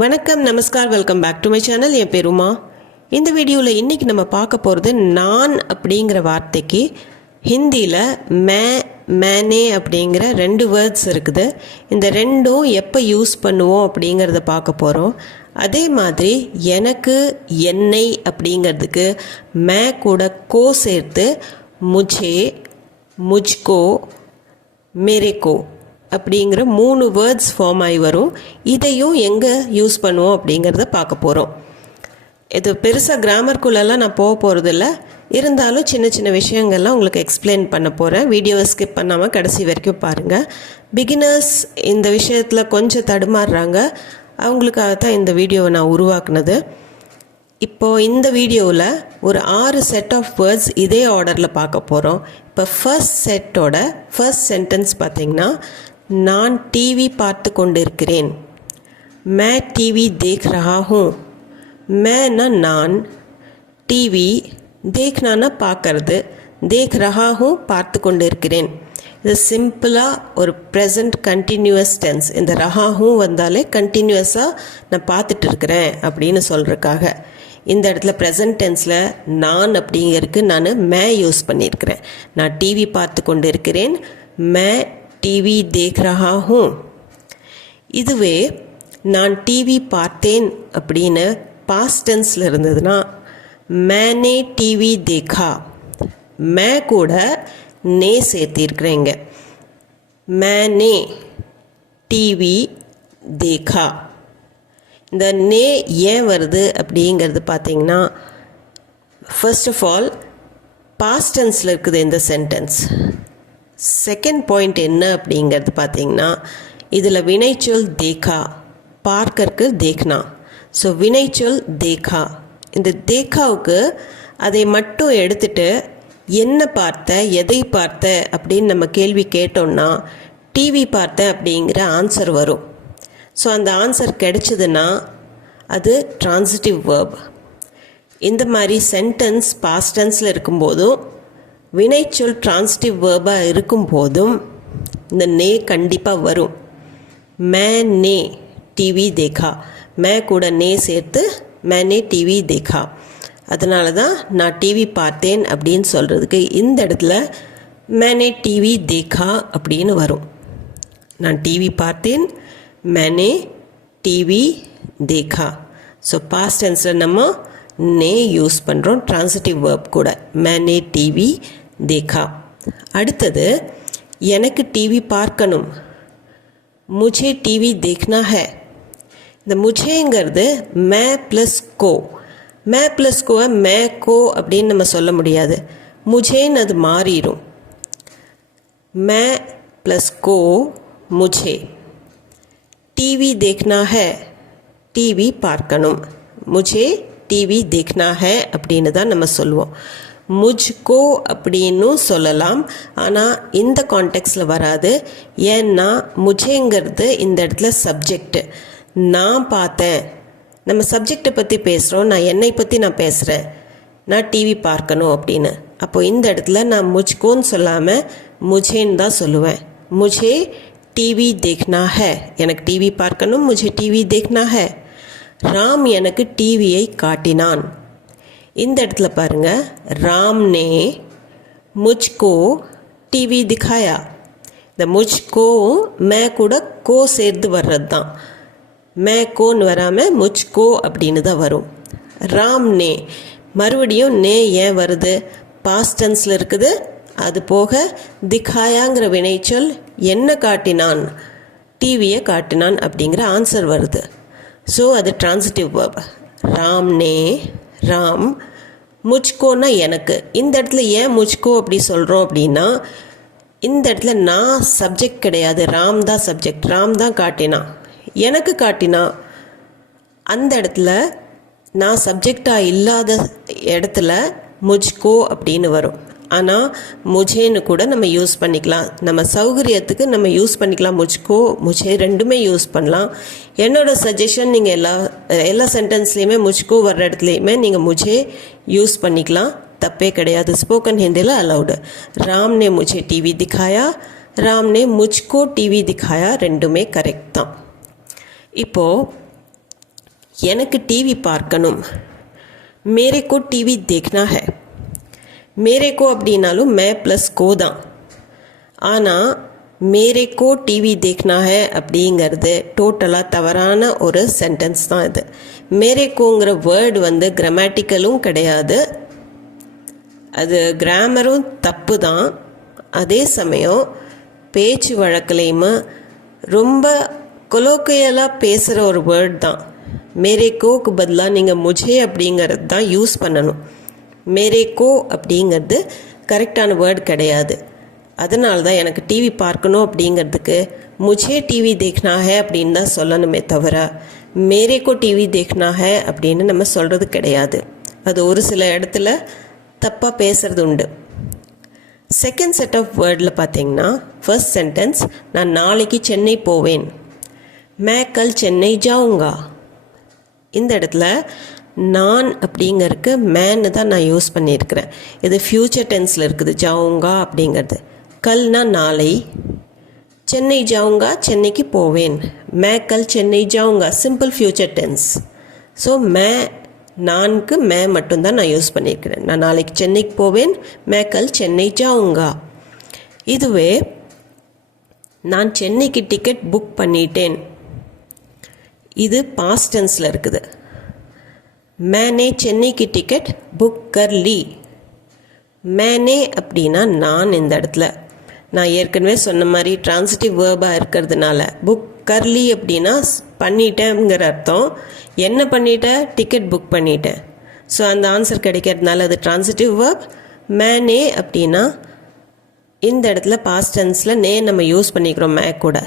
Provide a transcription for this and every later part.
வணக்கம், namaskar, welcome back to my channel. என் பேர் உமா. இந்த வீடியோவில் இன்றைக்கி நம்ம பார்க்க போகிறது நான் அப்படிங்கிற வார்த்தைக்கு ஹிந்தியில் மேனே அப்படிங்கிற 2 வேர்ட்ஸ் இருக்குது. இந்த ரெண்டும் எப்போ யூஸ் பண்ணுவோம் அப்படிங்கிறத பார்க்க போகிறோம். அதே மாதிரி எனக்கு, என்னை அப்படிங்கிறதுக்கு மே கூட கோ சேர்த்து முझे, मुझको, मेरे को அப்படிங்கிற 3 வேர்ட்ஸ் ஃபார்ம் ஆகி வரும். இதையும் எங்கே யூஸ் பண்ணுவோம் அப்படிங்கிறத பார்க்க போகிறோம். இது பெருசாக கிராமர்க்குள்ளெல்லாம் நான் போக போகிறதில்ல, இருந்தாலும் சின்ன சின்ன விஷயங்கள்லாம் உங்களுக்கு எக்ஸ்பிளைன் பண்ண போகிறேன். வீடியோவை ஸ்கிப் பண்ணாமல் கடைசி வரைக்கும் பாருங்கள். பிகினர்ஸ் இந்த விஷயத்தில் கொஞ்சம் தடுமாறுறாங்க, அவங்களுக்காக தான் இந்த வீடியோவை நான் உருவாக்குனது. இப்போது இந்த வீடியோவில் ஒரு 6 செட் ஆஃப் வேர்ட்ஸ் இதே ஆர்டரில் பார்க்க போகிறோம். இப்போ ஃபர்ஸ்ட் செட்டோட ஃபர்ஸ்ட் சென்டென்ஸ் பார்த்திங்கன்னா, நான் டிவி பார்த்து கொண்டிருக்கிறேன். மே டிவி தேக் ரஹா ஹூ. மேனா நான், டிவி, தேக்னானா பார்க்கறது, தேக் ரஹா ஹூ பார்த்து கொண்டிருக்கிறேன். இது சிம்பிளாக ஒரு ப்ரெசண்ட் கண்டினியூஸ் டென்ஸ். இந்த ரஹா ஹூ வந்தாலே கண்டினியூஸாக நான் பார்த்துட்டு இருக்கிறேன் அப்படின்னு சொல்கிறதுக்காக. இந்த இடத்துல ப்ரெசன்ட் டென்ஸில் நான் அப்படிங்கிறதுக்கு நான் மே யூஸ் பண்ணியிருக்கிறேன். நான் டிவி பார்த்து கொண்டு இருக்கிறேன், மே டிவி தேக் ரஹா ஹூ. இதுவே நான் டிவி பார்த்தேன் அப்படின்னு பாஸ்ட் டென்ஸில் இருந்ததுன்னா, மேனே டிவி தேக்கா. மே கூட நே சேர்த்திருக்கிறேங்க. மேனே டிவி தேக்கா. இந்த நே ஏன் வருது அப்படிங்கிறது பார்த்தீங்கன்னா, ஃபர்ஸ்ட் ஆஃப் ஆல் பாஸ்ட் டென்ஸில் இருக்குது இந்த சென்டென்ஸ். செகண்ட் பாயிண்ட் என்ன அப்படிங்கிறது பார்த்தீங்கன்னா, இதில் வினைச்சொல் தேக்கா, பார்க்கறக்கு தேக்னா. ஸோ வினைச்சொல் தேக்கா. இந்த தேக்காவுக்கு அதை மட்டும் எடுத்துட்டு என்ன பார்த்த, எதை பார்த்த அப்படின்னு நம்ம கேள்வி கேட்டோம்னா, டிவி பார்த்தேன் அப்படிங்கிற ஆன்சர் வரும். ஸோ அந்த ஆன்சர் கிடைச்சதுன்னா அது ட்ரான்சிட்டிவ் வேர்ப். இந்த மாதிரி சென்டென்ஸ் பாஸ்ட் டென்ஸில் இருக்கும்போதும் வினைச்சொல் ட்ரான்சிட்டிவ் வேர்பாக இருக்கும்போதும் இந்த நே கண்டிப்பாக வரும். மே நே டிவி தேக்கா. மே கூட நே சேர்த்து மேனே டிவி தேக்கா. அதனால தான் நான் டிவி பார்த்தேன் அப்படின்னு சொல்கிறதுக்கு இந்த இடத்துல மேனே டிவி தேக்கா அப்படின்னு வரும். நான் டிவி பார்த்தேன், मैंने टीवी देखा. ஸோ பாஸ்ட் டென்ஸில் நம்ம நே யூஸ் பண்ணுறோம், ட்ரான்சிட்டிவ் வேர்ப் கூட. मैंने टीवी देखा. அடுத்தது எனக்கு டிவி பார்க்கணும், मुझे टीवी देखना है. இந்த முझेங்கிறது மே ப்ளஸ் கோ. மே ப்ளஸ் கோவை மே கோ அப்படின்னு நம்ம சொல்ல முடியாது, முझेன்னு அது மாறிடும். மே ப்ளஸ் கோ मुझे. டிவி देखना है, டிவி பார்க்கணும். मुझे டிவி देखना है அப்படின்னு தான் நம்ம சொல்லுவோம். मुझको அப்படின்னு சொல்லலாம், ஆனால் இந்த கான்டெக்ஸ்டில் வராது. ஏன்னா முझेங்கிறது இந்த இடத்துல சப்ஜெக்ட். நான் பார்த்தேன், நம்ம சப்ஜெக்டை பற்றி பேசுகிறோம், நான் என்னை பற்றி நான் பேசுகிறேன், நான் டிவி பார்க்கணும் அப்படின்னு. அப்போது இந்த இடத்துல நான் मुझकोன்னு சொல்லாமல் मुझेன்னு தான் சொல்லுவேன். मुझे டிவி देखना है, எனக்கு டிவி பார்க்கணும், मुझे டிவி देखना है. ராம் எனக்கு டிவியை காட்டினான். இந்த இடத்துல பாருங்கள், ராம் நே मुझको டிவி दिखाया. இந்த मुझको மே கூட கோ சேர்த்து வர்றது தான். மே கோன்னு வராமல் मुझको அப்படின்னு தான் வரும். ராம் நே, மறுபடியும் நே ஏன் வருது? பாஸ்ட் டென்ஸில் இருக்குது. அது போக திகாயாங்கிற வினைச்சொல் என்ன காட்டினான், டிவியை காட்டினான் அப்படிங்கிற ஆன்சர் வருது. ஸோ அது ட்ரான்சிட்டிவ் வேர்ப். ராம் நே, ராம், முझ்கோன்னா எனக்கு. இந்த இடத்துல ஏன் முझ்கோ அப்படி சொல்கிறோம் அப்படின்னா, இந்த இடத்துல நான் சப்ஜெக்ட் கிடையாது, ராம் தான் சப்ஜெக்ட். ராம் தான் காட்டினான், எனக்கு காட்டினான். அந்த இடத்துல நான் சப்ஜெக்டாக இல்லாத இடத்துல முझ்கோ அப்படின்னு வரும். ஆனால் முझेன்னு கூட நம்ம யூஸ் பண்ணிக்கலாம், நம்ம சௌகரியத்துக்கு நம்ம யூஸ் பண்ணிக்கலாம். முझको, मुझे ரெண்டுமே யூஸ் பண்ணலாம். என்னோடய சஜஷன், நீங்கள் எல்லா சென்டென்ஸ்லேயுமே முझको வர்ற இடத்துலையுமே நீங்கள் मुझे யூஸ் பண்ணிக்கலாம், தப்பே கிடையாது. ஸ்போக்கன் ஹிந்தியில் அலவுடு. ராம் நே मुझे டிவி दिखाया, ராம் நே मुझको டிவி दिखाया, ரெண்டுமே கரெக்ட் தான். இப்போது எனக்கு டிவி பார்க்கணும். मेरे को टीवी देखना है. मेरे को அப்படின்னாலும் மே ப்ளஸ் கோ தான். ஆனால் मेरे को टीवी देखना है அப்படிங்கிறது டோட்டலாக தவறான ஒரு சென்டென்ஸ் தான் இது. मेरे कोங்கிற வேர்டு வந்து கிராமட்டிக்கலும் கிடையாது, அது கிராமரும் தப்பு தான். அதே சமயம் பேச்சு வழக்கிலையுமே ரொம்ப கொலோக்கியலாக பேசுகிற ஒரு வேர்ட் தான். மேரே கோக்கு பதிலாக நீங்கள் முझे அப்படிங்கிறது தான் யூஸ் பண்ணணும். மேரே கோ அப்படிங்கிறது கரெக்டான வேர்டு கிடையாது. அதனால தான் எனக்கு டிவி பார்க்கணும் அப்படிங்கிறதுக்கு முझे டிவி देखना है அப்படின்னு தான் சொல்லணுமே தவிர மேரே கோ டிவி देखना है அப்படின்னு நம்ம சொல்கிறது கிடையாது. அது ஒரு சில இடத்துல தப்பாக பேசுகிறது உண்டு. செகண்ட் செட் ஆஃப் வேர்டில் பார்த்தீங்கன்னா ஃபர்ஸ்ட் சென்டென்ஸ், நான் நாளைக்கு சென்னை போவேன். மே கல் சென்னை ஜாவுங்கா. இந்த இடத்துல நான் அப்படிங்கிறதுக்கு மேன்னு தான் நான் யூஸ் பண்ணியிருக்கிறேன். இது ஃப்யூச்சர் டென்ஸில் இருக்குது ஜாவுங்கா அப்படிங்கிறது. கல்னா நாளை, சென்னை ஜாவுங்கா சென்னைக்கு போவேன். மே கல் சென்னை ஜாவுங்கா சிம்பிள் ஃப்யூச்சர் டென்ஸ். ஸோ நான்கு மே மட்டும்தான் நான் யூஸ் பண்ணியிருக்கிறேன். நான் நாளைக்கு சென்னைக்கு போவேன், மே கல் சென்னை ஜாவுங்கா. இதுவே நான் சென்னைக்கு டிக்கெட் புக் பண்ணிட்டேன், இது பாஸ்ட் டென்ஸில் இருக்குது. मैंने சென்னை की டிக்கெட் புக் கர் லீ. मैंने அப்படின்னா நான். இந்த இடத்துல நான் ஏற்கனவே சொன்ன மாதிரி டிரான்சிட்டிவ் வேர்பாக இருக்கிறதுனால புக் கர் லீ அப்படின்னா பண்ணிட்டேங்கிற அர்த்தம். என்ன பண்ணிட்டேன்? டிக்கெட் புக் பண்ணிட்டேன். ஸோ அந்த ஆன்சர் கிடைக்கிறதுனால அது டிரான்சிட்டிவ் வேர்ப். मैंने அப்படின்னா இந்த இடத்துல பாஸ்ட் டென்ஸில் நம்ம யூஸ் பண்ணிக்கிறோம் மே கூட.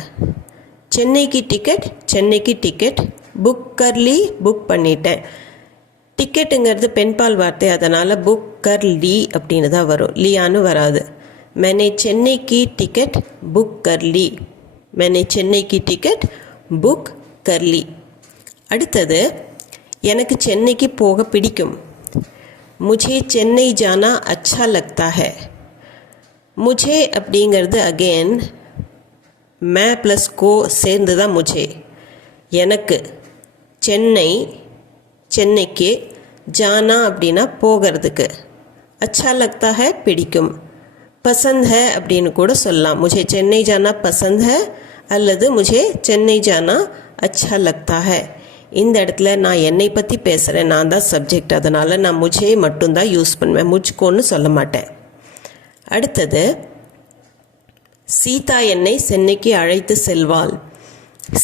சென்னைக்கு டிக்கெட் புக் கர் லீ, புக் பண்ணிட்டேன். டிக்கெட்டுங்கிறது பெண்பால் வார்த்தை, அதனால் புக் கர் லீ அப்படின்னு தான் வரும், லியான்னு வராது. मैंने சென்னைக்கு டிக்கெட் புக் கர் லீ. मैंने சென்னைக்கு டிக்கெட் புக் கர் லீ. அடுத்தது, எனக்கு சென்னைக்கு போக பிடிக்கும். मुझे சென்னை जाना अच्छा लगता है. मुझे அப்படிங்கிறது அகெயின் மே ப்ளஸ் கோ சேர்ந்து தான் முझे. எனக்கு சென்னைக்கு ஜானா அப்படின்னா போகிறதுக்கு, அச்சா லக்தா ஹை பிடிக்கும், பசந்த் ஹை அப்படின்னு கூட சொல்லலாம். முझे சென்னை ஜானா பசந்த் ஹை அல்லது முझे சென்னை ஜானா அச்சா லக்தா ஹை. இந்த இடத்துல நான் என்னை பற்றி பேசுகிறேன், நான் தான் சப்ஜெக்ட், அதனால் நான் முझे மட்டும்தான் யூஸ் பண்ணுவேன், முझ்கோன்னு சொல்ல மாட்டேன். அடுத்தது, சீதா என்னை சென்னைக்கு அழைத்து செல்வாள்.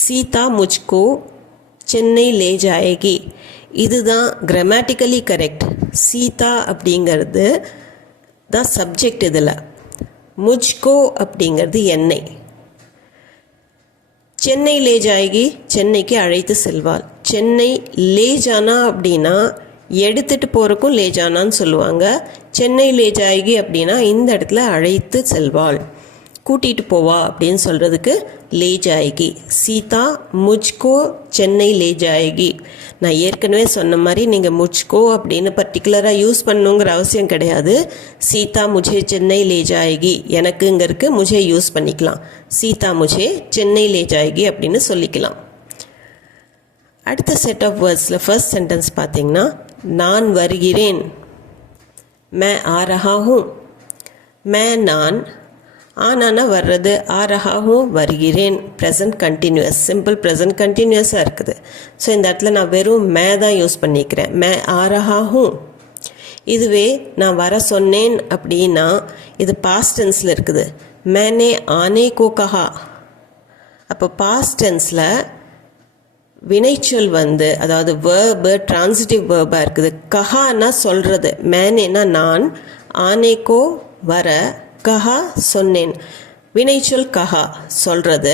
சீதா முझ்கோ சென்னை லே ஜாயேகி. இதுதான் கிராமட்டிக்கலி கரெக்ட். சீதா அப்படிங்கிறது தான் சப்ஜெக்ட். இதில் முझ்கோ அப்படிங்கிறது என்னை. சென்னை லே ஜாயேகி சென்னைக்கு அழைத்து செல்வாள். சென்னை லே ஜானா அப்படின்னா எடுத்துகிட்டு போகிறக்கும் லே ஜானான்னு சொல்லுவாங்க. சென்னை லே ஜாயேகி அப்படின்னா இந்த இடத்துல அழைத்து செல்வாள், கூட்டிகிட்டு போவா அப்படின்னு சொல்கிறதுக்கு லே ஜாயேகி. சீதா முझ்கோ சென்னை லே ஜாயேகி. நான் ஏற்கனவே சொன்ன மாதிரி நீங்கள் முझ்கோ அப்படின்னு பர்டிகுலராக யூஸ் பண்ணணுங்கிற அவசியம் கிடையாது. சீதா முझे சென்னை லே ஜாயேகி, எனக்குங்கிறதுக்கு முझे யூஸ் பண்ணிக்கலாம். சீதா முझे சென்னை லே ஜாயேகி அப்படின்னு சொல்லிக்கலாம். அடுத்த செட் ஆஃப் வேர்ட்ஸில் ஃபர்ஸ்ட் சென்டென்ஸ் பார்த்தீங்கன்னா, நான் வருகிறேன். மே ஆ ரஹா ஹூம். மே நான், ஆனானா வர்றது, ஆ ரஹா ஹூம் வருகிறேன். ப்ரெசன்ட் கண்டினியூஸ், சிம்பிள் ப்ரெசன்ட் கண்டினியூஸாக இருக்குது. ஸோ இந்த இடத்துல நான் வெறும் மே தான் யூஸ் பண்ணிக்கிறேன். மே ஆ ரஹா ஹூம். இதுவே நான் வர சொன்னேன் அப்படின்னா இது பாஸ்ட் டென்ஸில் இருக்குது. மேனே ஆனே கோ கஹா. அப்போ பாஸ்ட் டென்ஸில் வினைச்சொல் வந்து, அதாவது வேர்பு டிரான்சிட்டிவ் வேர்பாக இருக்குது. கஹானா சொல்கிறது, மேனேனா நான், ஆனேக்கோ வர, கஹா சொன்னேன். வினைச்சொல் கஹா சொல்கிறது.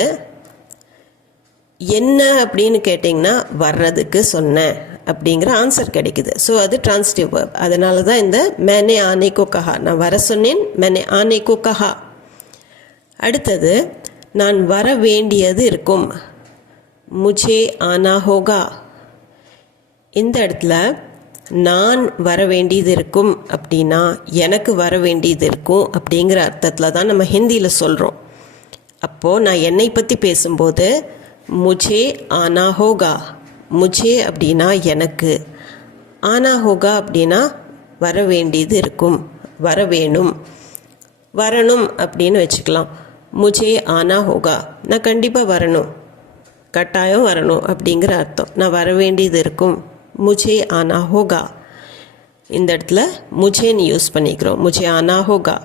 என்ன அப்படின்னு கேட்டிங்கன்னா வர்றதுக்கு சொன்னேன் அப்படிங்கிற ஆன்சர் கிடைக்குது. ஸோ அது டிரான்சிட்டிவ் வேர்ப். அதனால தான் இந்த மேனே ஆனேக்கோ கஹா, நான் வர சொன்னேன், மேனே ஆனேக்கோ கஹா. அடுத்தது, நான் வர வேண்டியது இருக்கும். मुझे आना होगा. இந்த இடத்துல நான் வர வேண்டியது இருக்கும் அப்படின்னா எனக்கு வர வேண்டியது இருக்கும் அப்படிங்கிற அர்த்தத்தில் தான் நம்ம ஹிந்தியில் சொல்கிறோம். அப்போது நான் என்னை பற்றி பேசும்போது मुझे आना होगा, முझे அப்படின்னா எனக்கு, ஆனா ஹோகா அப்படின்னா வர வேண்டியது இருக்கும், வர வேணும், வரணும் அப்படின்னு வச்சுக்கலாம். முझे ஆனா ஹோகா, நான் கண்டிப்பாக வரணும், கட்டாயம் வரணும் அப்படிங்கிற அர்த்தம். நான் வர வேண்டியது இருக்கும், முझे ஆனா ஹோகா. இந்த இடத்துல முझेன்னு யூஸ் பண்ணிக்கிறோம், முझे ஆனா ஹோகா.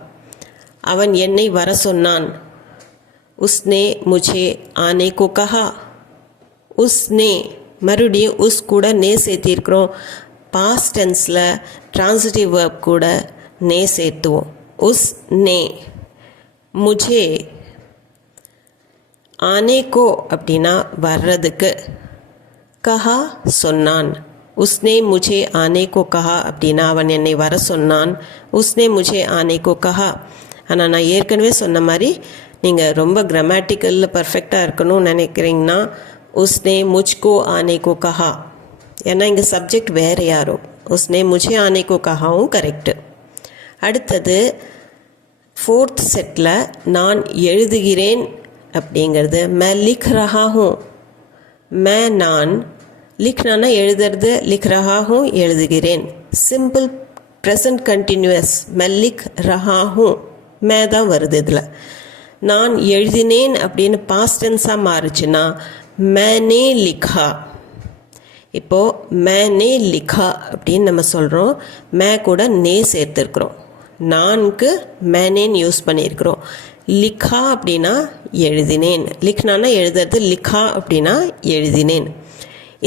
அவன் என்னை வர சொன்னான், உஸ்னே முझे ஆனே கோ கஹா. உஸ்னே மறுபடியும் உஸ் கூட நே சேர்த்திருக்கிறோம். பாஸ்ட் டென்ஸில் ட்ரான்சிட்டிவ் வேர்ப் கூட நே சேர்த்துவோம். உஸ் நே முझे ஆனே கோ அப்படின்னா வர்றதுக்கு, கஹா சொன்னான். உஸ்னே முझे ஆனே கோ கஹா அப்படின்னா அவன் என்னை வர சொன்னான். உஸ்னே முझे ஆனே கோ கஹா. ஆனால் நான் ஏற்கனவே சொன்ன மாதிரி நீங்கள் ரொம்ப கிராமட்டிக்கலில் பர்ஃபெக்டாக இருக்கணும்னு நினைக்கிறீங்கன்னா உஸ்னே முझको ஆனே கோ கஹா, ஏன்னா இங்கே சப்ஜெக்ட் வேறு யாரோ. உஸ்னே முझे ஆனே கோ கஹாவும் கரெக்டு. அடுத்தது 4th செட்டில் நான் எழுதுகிறேன் அப்படிங்கிறது மே லிக் ரஹா ஹூம். மே நான், லிக்னானா எழுதுறது, லிக் ரஹா ஹூம் எழுதுகிறேன். சிம்பிள் ப்ரெசன்ட் கண்டினியூஸ் மே லிக் ரஹா ஹூம், மே தான் வருது இதில். நான் எழுதினேன் அப்படின்னு பாஸ்ட் டென்ஸாக மாறுச்சுன்னா मैंने लिखा. இப்போது मैंने लिखा அப்படின்னு நம்ம சொல்கிறோம். மே கூட நே சேர்த்துருக்குறோம். நான்கு மேனேன்னு யூஸ் பண்ணியிருக்கிறோம். லிखा அப்படின்னா எழுதினேன், லிக்னானா எழுதுறது, லிखा அப்படின்னா எழுதினேன்.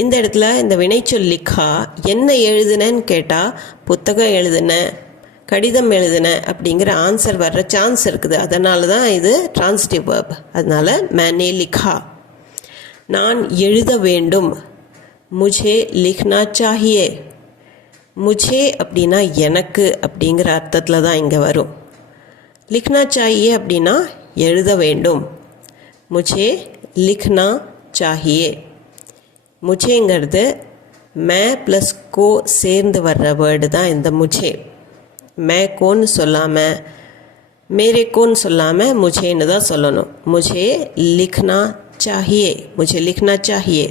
இந்த இடத்துல இந்த வினைச்சொல் லிखा என்ன எழுதுனேன்னு கேட்டால் புத்தகம் எழுதுனேன், கடிதம் எழுதுனேன் அப்படிங்கிற ஆன்சர் வர்ற சான்ஸ் இருக்குது. அதனால தான் இது ட்ரான்சிட்டிவ் வேர்ப். அதனால் मैंने लिखा. நான் எழுத வேண்டும், मुझे लिखना चाहिए. मुझे அப்படின்னா எனக்கு அப்படிங்கிற அர்த்தத்தில் தான் இங்கே வரும். लिखना चाहिए அப்படின்னா எழுத வேண்டும். मुझे लिखना चाहिए. मुझेங்கிறது மே ப்ளஸ் கோ சேர்ந்து வர்ற வேர்டு தான் இந்த मुझे. மே கோன்னு சொல்லாமல், மேரே கோன்னு சொல்லாமல் मुझेன்னு தான் சொல்லணும். मुझे लिखना चाहिए, मुझे लिखना चाहिए.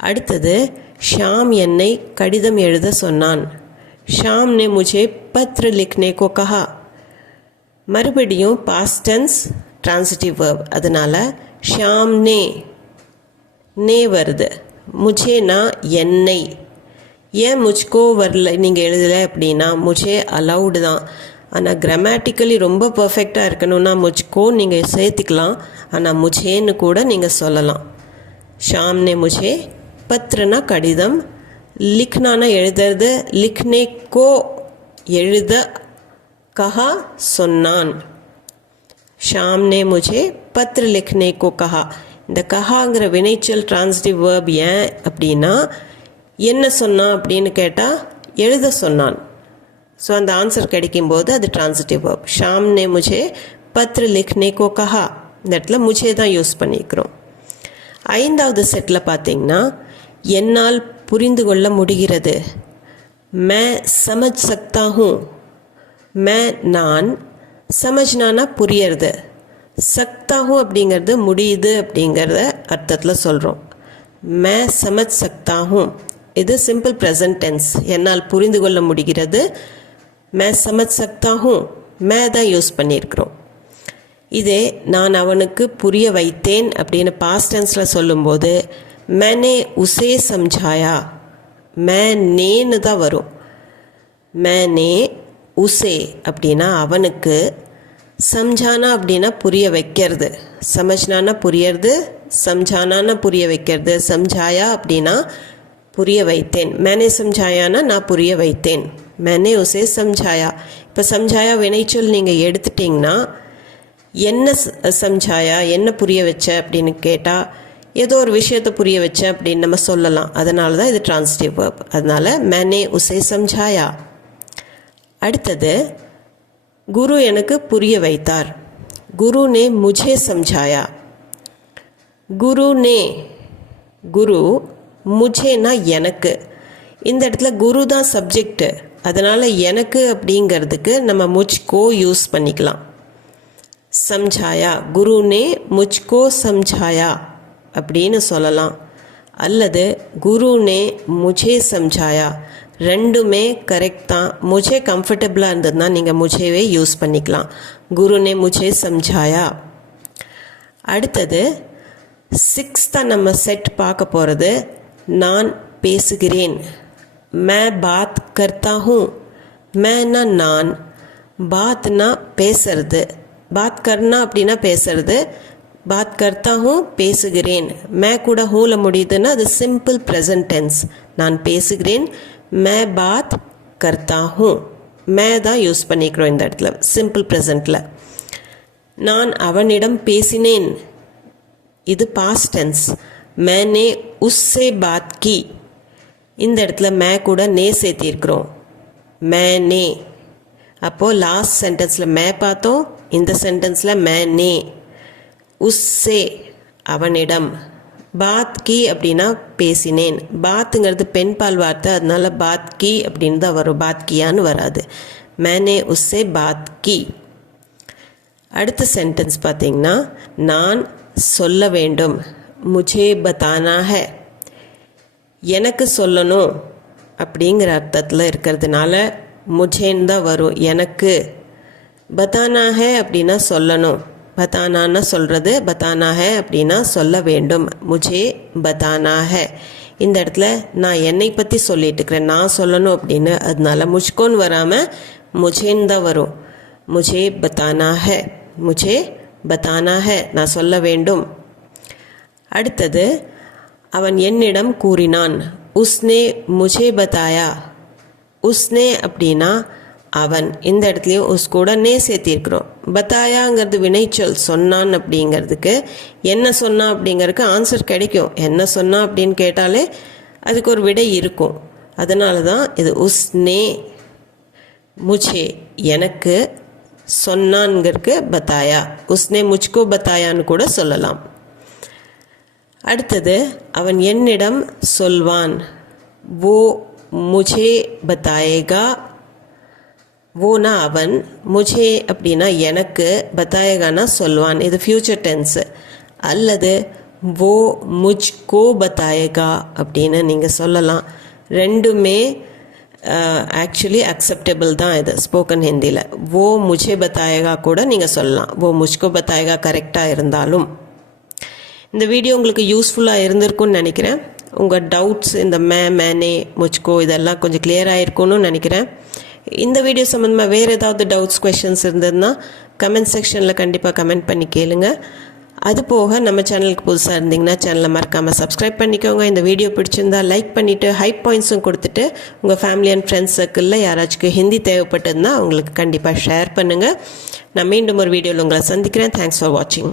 அடுத்தது ஷாம் என்னை கடிதம் எழுத சொன்னான். ஷாம் ने मुझे पत्र लिखने को कहा. மறுபடியும் பாஸ்ட் டென்ஸ் ட்ரான்சிட்டிவ் வேர்ப், அதனால் ஷாம் நே வருது. முझेனா என்னை. ஏன் முझको வரல நீங்கள் எழுதலை அப்படின்னா முझे அலவுடு தான். ஆனால் கிராமட்டிக்கலி ரொம்ப பர்ஃபெக்டாக இருக்கணும்னா முझको நீங்கள் சேர்த்துக்கலாம். ஆனால் मुझेன்னு கூட நீங்கள் சொல்லலாம். ஷாம் ने मुझे பத்ரனா கடிதம், லிக்னானா எழுதுறது, லிக்னே கோ எழுத, கஹா சொன்னான். ஷாம் ने मुझे பத்ர லிக்னே கோ கஹா. இந்த கஹாங்கிற வினைச்சொல் ட்ரான்சிட்டிவ் வேர்ப் ஏன் அப்படின்னா என்ன சொன்னான் அப்படின்னு கேட்டால் எழுத சொன்னான். ஸோ அந்த ஆன்சர் கிடைக்கும்போது அது ட்ரான்சிட்டிவ் வேர்ப். ஷாம் ने मुझे பத்ர லிக்னே கோ கஹா. இந்த இடத்துல मुझे தான் யூஸ் பண்ணிக்கிறோம். 5வது செட்டில் பார்த்தீங்கன்னா என்னால் புரிந்து கொள்ள முடிகிறது. மே சமஜ் சக்தா ஹூம். மே நான், சமஜ்னானா புரியறது, சக்தா ஹூம் அப்படிங்கிறது முடியுது அப்படிங்கிறத அர்த்தத்தில் சொல்கிறோம். மே சமஜ் சக்தா ஹூம் இது சிம்பிள் ப்ரெசன்ட் டென்ஸ். என்னால் புரிந்து கொள்ள முடிகிறது, மே சமஜ் சக்தா ஹூம், மே தான் யூஸ் பண்ணியிருக்கிறோம். இதே நான் அவனுக்கு புரிய வைத்தேன் அப்படின்னு பாஸ்ட் டென்ஸில் சொல்லும்போது मैंने उसे समझाया, मैंने தான் வரும். मैंने उसे அப்படின்னா அவனுக்கு, சம்ஜானா அப்படின்னா புரிய வைக்கிறது, சமஜ்னானா புரியறது, சம்ஜானானா புரிய வைக்கிறது, சம்ஜாயா அப்படின்னா புரிய வைத்தேன். मैंने समझायाனா நான் புரிய வைத்தேன். मैंने उसे समझाया. இப்போ சம்ஜாயா வினைச்சொல் நீங்கள் எடுத்துட்டிங்கன்னா என்ன சம்ஜாயா, என்ன புரிய வச்ச அப்படின்னு கேட்டால் ஏதோ ஒரு விஷயத்தை புரிய வச்ச அப்படின்னு நம்ம சொல்லலாம். அதனால தான் இது ட்ரான்சிட்டிவ் வேர்ப். அதனால் मैंने उसे समझाया. அடுத்தது குரு எனக்கு புரிய வைத்தார். குரு ने मुझे समझाया. குரு ने, குரு, முझेனா எனக்கு. இந்த இடத்துல குரு தான் சப்ஜெக்ட். அதனால் எனக்கு அப்படிங்கிறதுக்கு நம்ம मुझको யூஸ் பண்ணிக்கலாம். समझाया, குரு ने मुझको समझाया அப்படின்னு சொல்லலாம். அல்லது குருனே முझे समझाया ரெண்டுமே கரெக்ட் தான். முझे கம்ஃபர்டபுளாக இருந்ததுன்னா நீங்கள் முझेவே யூஸ் பண்ணிக்கலாம். குருனே முझे समझाया. அடுத்தது 6th நம்ம செட் பார்க்க போகிறது நான் பேசுகிறேன். मैं बात करता हूँ. मैंना நான், बातனா பேசுறது, बात करना அப்படின்னா பேசுறது, बात करता हूँ பேசுகிறேன். मैं கூட ஹூல முடியுதுன்னா அது சிம்பிள் ப்ரெசன்ட் டென்ஸ். நான் பேசுகிறேன், मैं बात करता हूँ. मैं தான் யூஸ் பண்ணிக்கிறோம் இந்த இடத்துல சிம்பிள் ப்ரெசண்ட்டில். நான் அவனிடம் பேசினேன், இது பாஸ்ட் டென்ஸ். मैंने उससे बात की. இந்த இடத்துல மே கூட நே சேர்த்திருக்கிறோம். मैंने. அப்போது லாஸ்ட் சென்டென்ஸில் மே பார்த்தோம், இந்த சென்டென்ஸில் मैंने. உஸ்ஸே அவனிடம். பாத் கி அப்படின்னா பேசினேன். பாத்துங்கிறது பெண் பால் வார்த்தை, அதனால பாத் கி அப்படின்னு தான் வரும், பாத் கியான்னு வராது. मैंने उससे बात की. அடுத்த சென்டென்ஸ் பார்த்தீங்கன்னா நான் சொல்ல வேண்டும். मुझे बताना है. எனக்கு சொல்லணும் அப்படிங்கிற அர்த்தத்தில் இருக்கிறதுனால முझेன்னு தான் வரும், எனக்கு. பத்தானா ஹே அப்படின்னா சொல்லணும், பத்தானான்னா சொல்கிறது, பத்தானா ஹே அப்படின்னா சொல்ல வேண்டும். முझे பத்தானா ஹே. இந்த இடத்துல நான் என்னை பற்றி சொல்லிட்டு இருக்கிறேன், நான் சொல்லணும் அப்படின்னு, அதனால முझकोன்னு வராமல் முझेன்னு தான் வரும். मुझे बताना है, मुझे बताना है, நான் சொல்ல வேண்டும். அடுத்தது அவன் என்னிடம் கூறினான். உஸ்னே முझे बताया. உஸ்னே அப்படின்னா அவன். இந்த இடத்துலையும் உஸ் கூட நே சேர்த்திருக்கிறோம். பத்தாயாங்கிறது வினைச்சொல், சொன்னான் அப்படிங்கிறதுக்கு. என்ன சொன்னான் அப்படிங்கிறதுக்கு ஆன்சர் கிடைக்கும். என்ன சொன்னான் அப்படின்னு கேட்டாலே அதுக்கு ஒரு விடை இருக்கும். அதனால தான் இது உஸ்னே முझे எனக்கு சொன்னான்கிறதுக்கு பத்தாயா. உஸ்னே முझको பத்தாயான்னு கூட சொல்லலாம். அடுத்தது அவன் என்னிடம் சொல்வான். वो मुझे बताएगा. வோனா அவன், முझे அப்படின்னா எனக்கு, பத்தாயேகானா சொல்வான், இது ஃப்யூச்சர் டென்ஸு. அல்லது वो मुझको बताएगा அப்படின்னு நீங்கள் சொல்லலாம். ரெண்டுமே ஆக்சுவலி அக்செப்டபிள் தான் இது ஸ்போக்கன் ஹிந்தியில். वो मुझे बताएगा கூட நீங்கள் சொல்லலாம், वो मुझको बताएगा கரெக்டாக இருந்தாலும். இந்த வீடியோ உங்களுக்கு யூஸ்ஃபுல்லாக இருந்திருக்கும்னு நினைக்கிறேன். உங்கள் டவுட்ஸ் இந்த மேனே முझको இதெல்லாம் கொஞ்சம் கிளியர் ஆகிருக்கும்னு நினைக்கிறேன். இந்த வீடியோ சம்மந்தமாக வேறு ஏதாவது டவுட்ஸ் கொஷின்ஸ் இருந்ததுன்னா கமெண்ட் செக்ஷனில் கண்டிப்பாக கமெண்ட் பண்ணி கேளுங்க. அது போக நம்ம சேனலுக்கு புதுசாக இருந்தீங்கன்னா சேனலை மறக்காமல் சப்ஸ்கிரைப் பண்ணிக்கோங்க. இந்த வீடியோ பிடிச்சிருந்தா லைக் பண்ணிவிட்டு ஹை பாயிண்ட்ஸும் கொடுத்துட்டு உங்கள் ஃபேமிலி அண்ட் ஃப்ரெண்ட்ஸ் சர்க்கிளில் யாராச்சும் ஹிந்தி தேவைப்பட்டதுன்னா அவங்களுக்கு கண்டிப்பாக ஷேர் பண்ணுங்கள். நான் மீண்டும் ஒரு வீடியோவில் உங்களை சந்திக்கிறேன். தேங்க்ஸ் ஃபார் வாட்சிங்.